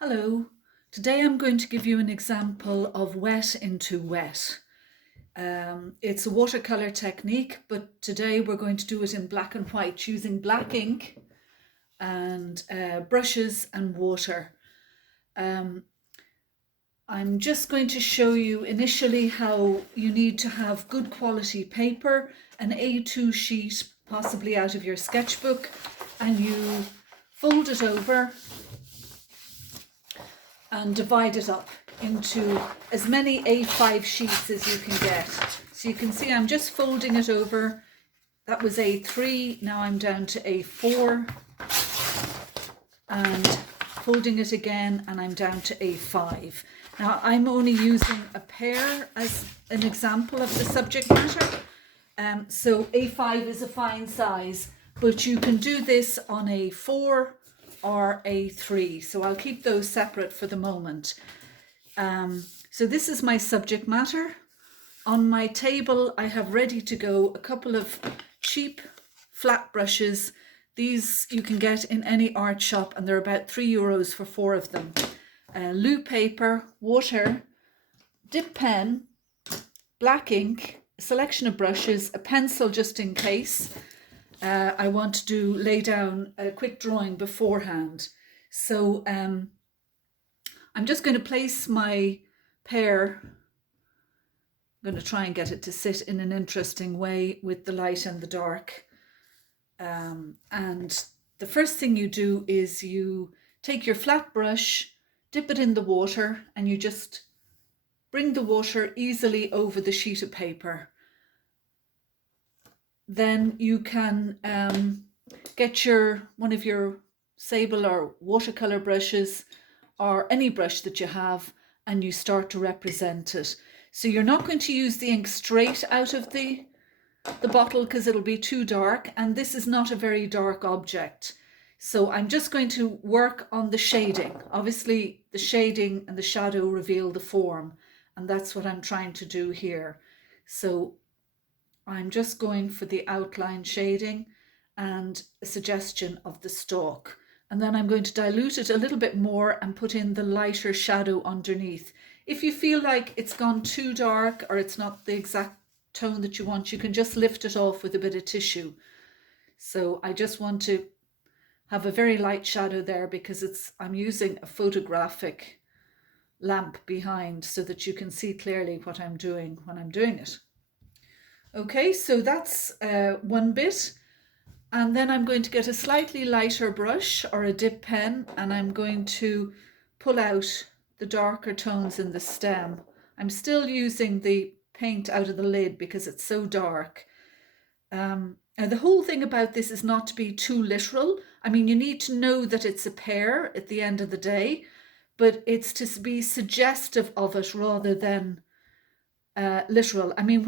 Hello, today I'm going to give you an example of wet into wet. It's a watercolour technique, but today we're going to do it in black and white using black ink and brushes and water. Um, I'm just going to show you initially how you need to have good quality paper, an A2 sheet, possibly out of your sketchbook, and you fold it over and divide it up into as many A5 sheets as you can get. So you can see I'm just folding it over. That was A3, now I'm down to A4 and folding it again and I'm down to A5. Now I'm only using a pair as an example of the subject matter. So A5 is a fine size, but you can do this on A4 or A3. So I'll keep those separate for the moment. So this is my subject matter. On my table, I have ready to go a couple of cheap flat brushes. These you can get in any art shop and they're about €3 for 4 of them. Loo paper, water, dip pen, black ink, a selection of brushes, a pencil just in case. I want to lay down a quick drawing beforehand. So I'm just going to place my pear. I'm going to try and get it to sit in an interesting way with the light and the dark. And the first thing you do is you take your flat brush, dip it in the water, and you just bring the water easily over the sheet of paper. Then you can get one of your sable or watercolor brushes or any brush that you have, and you start to represent it. So you're not going to use the ink straight out of the bottle because it'll be too dark, and this is not a very dark object. So I'm just going to work on the shading. Obviously the shading and the shadow reveal the form, and that's what I'm trying to do here. So I'm just going for the outline shading and a suggestion of the stalk. And then I'm going to dilute it a little bit more and put in the lighter shadow underneath. If you feel like it's gone too dark or it's not the exact tone that you want, you can just lift it off with a bit of tissue. So I just want to have a very light shadow there because I'm using a photographic lamp behind so that you can see clearly what I'm doing when I'm doing it. Okay, so that's one bit. And then I'm going to get a slightly lighter brush or a dip pen, and I'm going to pull out the darker tones in the stem. I'm still using the paint out of the lid because it's so dark. And the whole thing about this is not to be too literal. I mean, you need to know that it's a pear at the end of the day, but it's to be suggestive of it rather than literal. I mean,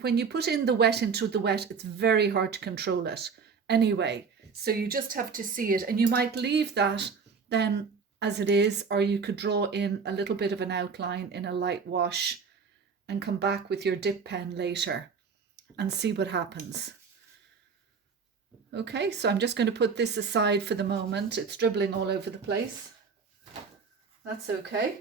when you put in the wet into the wet, it's very hard to control it anyway. So you just have to see it, and you might leave that then as it is, or you could draw in a little bit of an outline in a light wash and come back with your dip pen later and see what happens. Okay, so I'm just going to put this aside for the moment. It's dribbling all over the place. That's okay.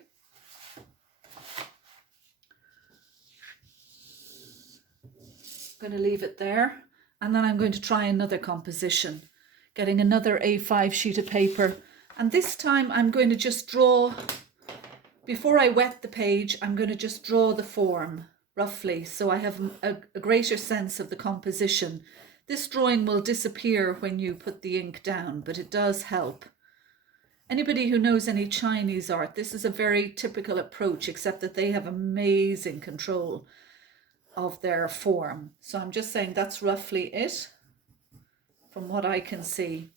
Going to leave it there, and then I'm going to try another composition, getting another A5 sheet of paper, and this time I'm going to just draw, before I wet the page, I'm going to just draw the form roughly so I have a greater sense of the composition. This drawing will disappear when you put the ink down, but it does help. Anybody who knows any Chinese art, this is a very typical approach, except that they have amazing control of their form. So I'm just saying that's roughly it from what I can see.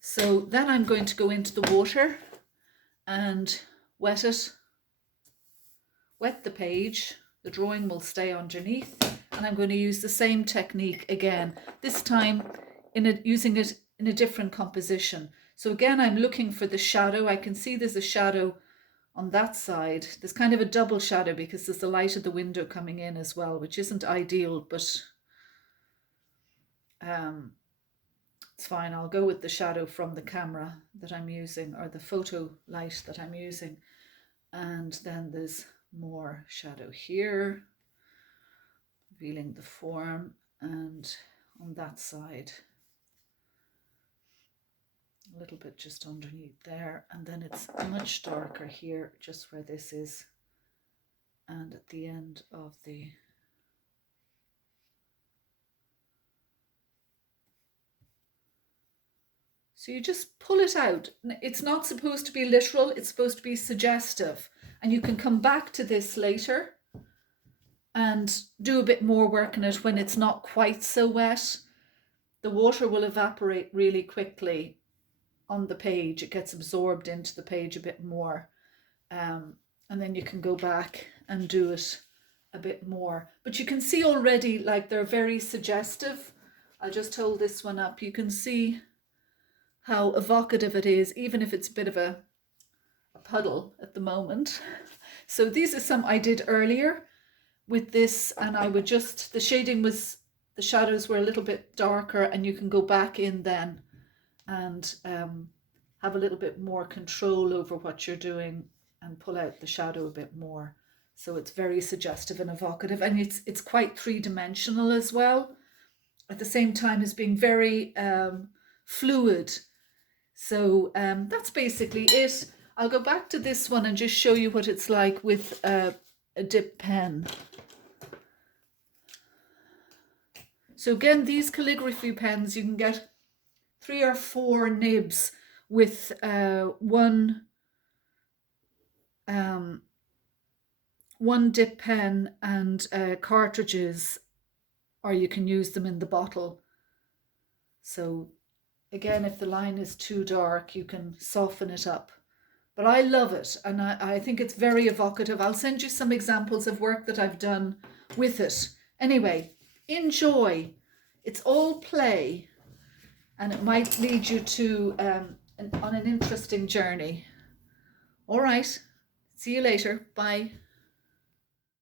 So then I'm going to go into the water and wet it, wet the page. The drawing will stay underneath, and I'm going to use the same technique again, this time using it in a different composition. So again, I'm looking for the shadow. I can see there's a shadow on that side. There's kind of a double shadow because there's the light of the window coming in as well, which isn't ideal, but it's it's fine. I'll go with the shadow from the camera that I'm using, or the photo light that I'm using. And then there's more shadow here, revealing the form, and on that side a little bit just underneath there, and then it's much darker here just where this is, and at the end of the so you just pull it out. It's not supposed to be literal, it's supposed to be suggestive, and you can come back to this later and do a bit more work on it when it's not quite so wet. The water will evaporate really quickly on the page. It gets absorbed into the page a bit more. And then you can go back and do it a bit more. But you can see already, like, they're very suggestive. I'll just hold this one up. You can see how evocative it is, even if it's a bit of a puddle at the moment. So these are some I did earlier with this, and I would just, the shading was, the shadows were a little bit darker, and you can go back in then and have a little bit more control over what you're doing and pull out the shadow a bit more. So it's very suggestive and evocative, and it's quite three-dimensional as well, at the same time as being very fluid. So that's basically it. I'll go back to this one and just show you what it's like with a dip pen. So again, these calligraphy pens, you can get 3 or 4 nibs with one dip pen and cartridges, or you can use them in the bottle. So again, if the line is too dark, you can soften it up. But I love it, and I think it's very evocative. I'll send you some examples of work that I've done with it. Anyway, enjoy. It's all play, and it might lead you to on an interesting journey. All right, see you later. Bye.